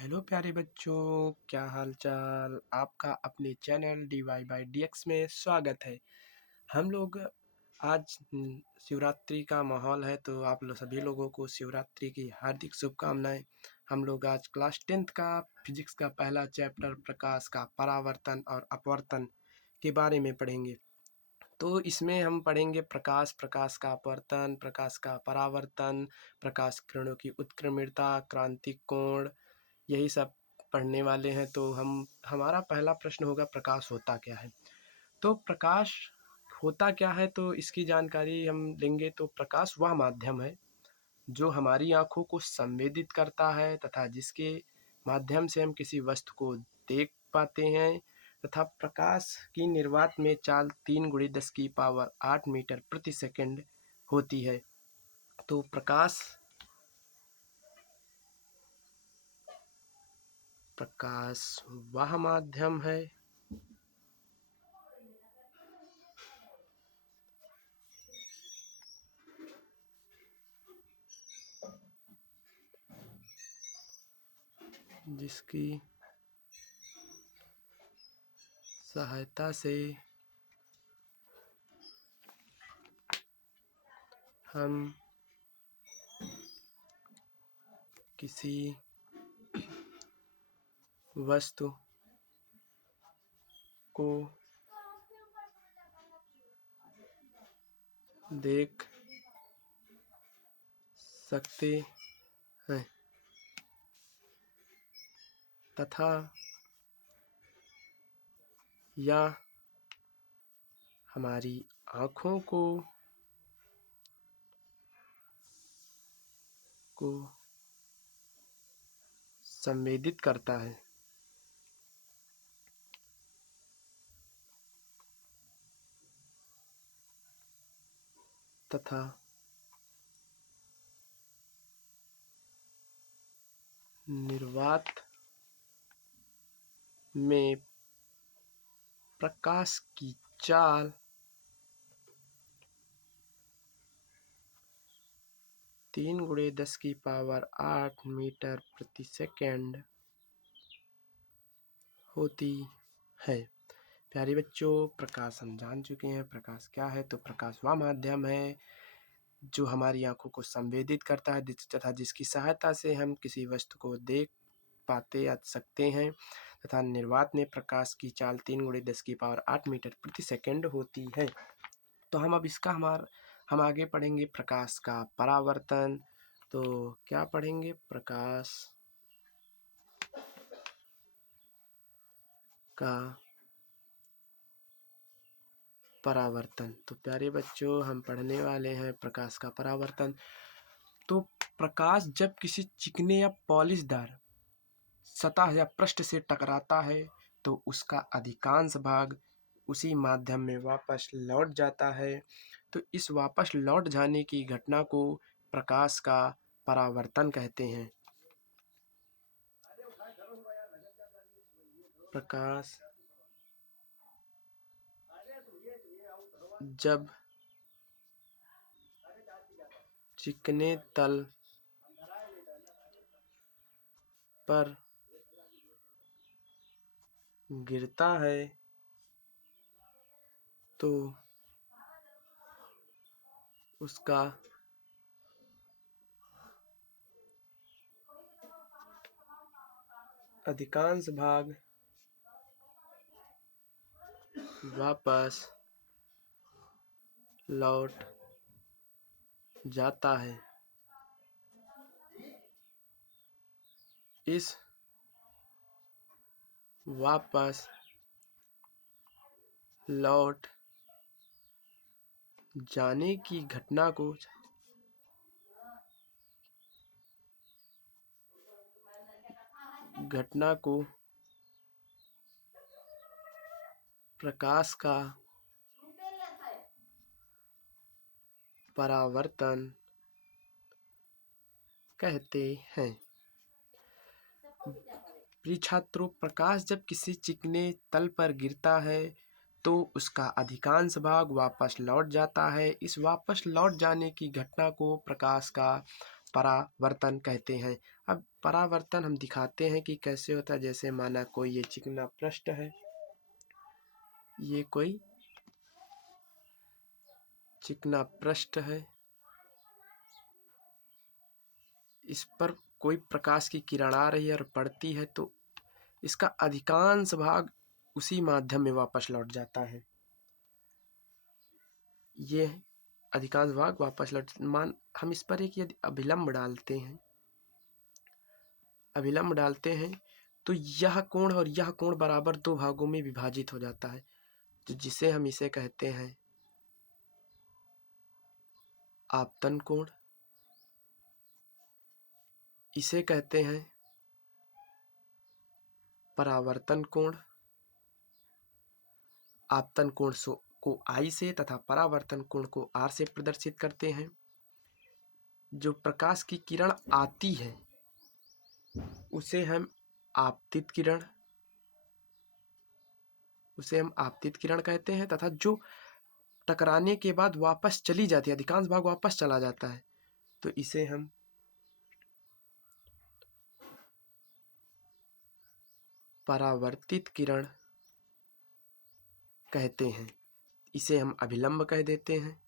Hello प्यारे बच्चों, क्या हाल चाल। आपका अपने चैनल DY बाई DX में स्वागत है। हम लोग आज शिवरात्रि का माहौल है, तो आप लोग सभी लोगों को शिवरात्रि की हार्दिक शुभकामनाएं। हम लोग आज क्लास 10th का फिजिक्स का पहला चैप्टर प्रकाश का परावर्तन और अपवर्तन के बारे में पढ़ेंगे। तो इसमें हम पढ़ेंगे प्रकाश, प्रकाश का अपवर्तन, प्रकाश का परावर्तन, प्रकाश किरणों की उत्क्रमणीयता, क्रांतिक कोण, यही सब पढ़ने वाले हैं। तो हमारा पहला प्रश्न होगा, प्रकाश होता क्या है। तो प्रकाश होता क्या है, तो इसकी जानकारी हम लेंगे। तो प्रकाश वह माध्यम है जो हमारी आँखों को संवेदित करता है तथा जिसके माध्यम से हम किसी वस्तु को देख पाते हैं, तथा प्रकाश की निर्वात में चाल 3 × 10⁸ मीटर प्रति सेकंड होती है। तो प्रकाश वह माध्यम है जिसकी सहायता से हम किसी वस्तु को देख सकते हैं तथा यह हमारी आँखों को संवेदित करता है तथा निर्वात में प्रकाश की चाल 3 × 10⁸ मीटर प्रति सेकंड होती है। प्यारे बच्चों, प्रकाश हम जान चुके हैं प्रकाश क्या है। तो प्रकाश वह माध्यम है जो हमारी आंखों को संवेदित करता है तथा जिसकी सहायता से हम किसी वस्तु को देख पाते या सकते हैं, तथा निर्वात में प्रकाश की चाल 3 × 10⁸ मीटर प्रति सेकंड होती है। तो हम अब इसका हम आगे पढ़ेंगे प्रकाश का परावर्तन। तो क्या पढ़ेंगे, प्रकाश का परावर्तन। तो प्यारे बच्चों, हम पढ़ने वाले हैं प्रकाश का परावर्तन। तो प्रकाश जब किसी चिकने या पॉलिशदार सतह या पृष्ठ से टकराता है तो उसका अधिकांश भाग उसी माध्यम में वापस लौट जाता है। तो इस वापस लौट जाने की घटना को प्रकाश का परावर्तन कहते हैं। प्रकाश जब चिकने तल पर गिरता है तो उसका अधिकांश भाग वापस लौट जाता है। इस वापस लौट जाने की घटना को प्रकाश का परावर्तन कहते हैं। प्रिय छात्रों, प्रकाश जब किसी चिकने तल पर गिरता है तो उसका अधिकांश भाग वापस लौट जाता है। इस वापस लौट जाने की घटना को प्रकाश का परावर्तन कहते हैं। अब परावर्तन हम दिखाते हैं कि कैसे होता है। जैसे माना कोई ये चिकना पृष्ठ है, ये कोई चिकना पृष्ठ है, इस पर कोई प्रकाश की किरण आ रही है और पड़ती है तो इसका अधिकांश भाग उसी माध्यम में वापस लौट जाता है। ये अधिकांश भाग वापस लौट मान हम इस पर एक यदि अभिलंब डालते हैं तो यह कोण और यह कोण बराबर दो भागों में विभाजित हो जाता है, तो जिसे हम इसे कहते हैं आपतन कोण, इसे कहते हैं परावर्तन कोण। आपतन कोण को I से तथा परावर्तन कोण को R से प्रदर्शित करते हैं। जो प्रकाश की किरण आती है उसे हम आपतित किरण कहते हैं, तथा जो टकराने के बाद वापस चली जाती है, अधिकांश भाग वापस चला जाता है, तो इसे हम परावर्तित किरण कहते हैं। इसे हम अभिलंब कह देते हैं।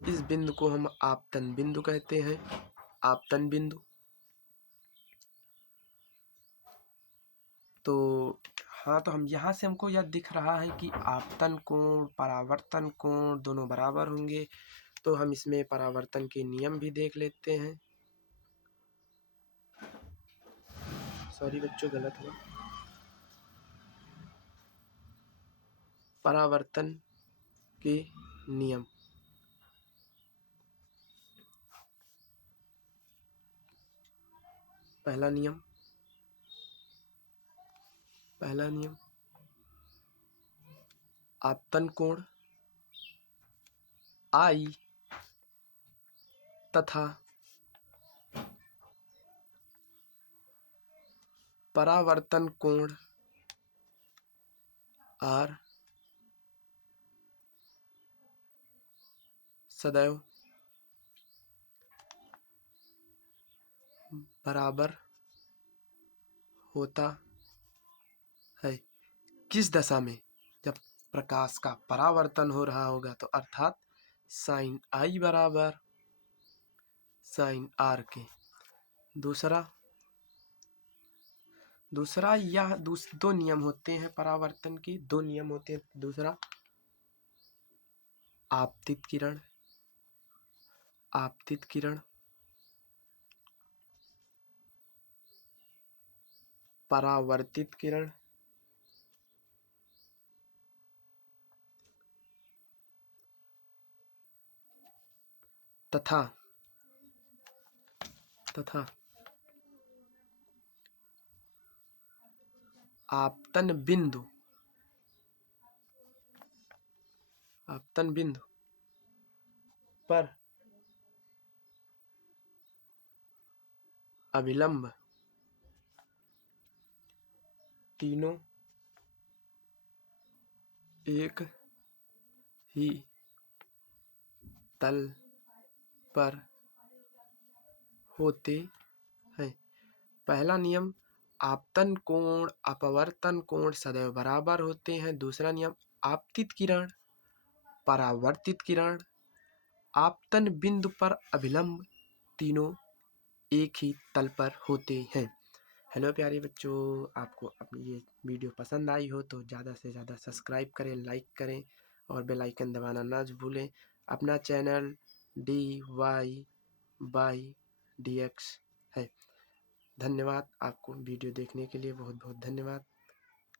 इस बिंदु को हम आपतन बिंदु कहते हैं। आपतन बिंदु तो हाँ, तो हम यहाँ से हमको यह दिख रहा है कि आपतन कोण परावर्तन कोण दोनों बराबर होंगे। तो हम इसमें परावर्तन के नियम भी देख लेते हैं। सॉरी बच्चों, गलत है। परावर्तन के नियम, पहला नियम आपतन कोण I तथा परावर्तन कोण R सदैव बराबर होता है। किस दशा में? जब प्रकाश का परावर्तन हो रहा होगा, तो अर्थात साइन I बराबर साइन R के। दूसरा यह दो नियम होते हैं, परावर्तन के दो नियम होते हैं। दूसरा आपतित किरण परावर्तित किरण तथा आपतन बिंदु पर अभिलंब, तीनों एक ही तल पर होते हैं। पहला नियम आपतन कोण अपवर्तन कोण सदैव बराबर होते हैं। दूसरा नियम आपतित किरण परावर्तित किरण आपतन बिंदु पर अभिलंब तीनों एक ही तल पर होते हैं। हेलो प्यारे बच्चों, आपको अपनी ये वीडियो पसंद आई हो तो ज़्यादा से ज़्यादा सब्सक्राइब करें, लाइक करें और बेल आइकन दबाना ना भूलें। अपना चैनल DYBY DX है। धन्यवाद। आपको वीडियो देखने के लिए बहुत बहुत धन्यवाद।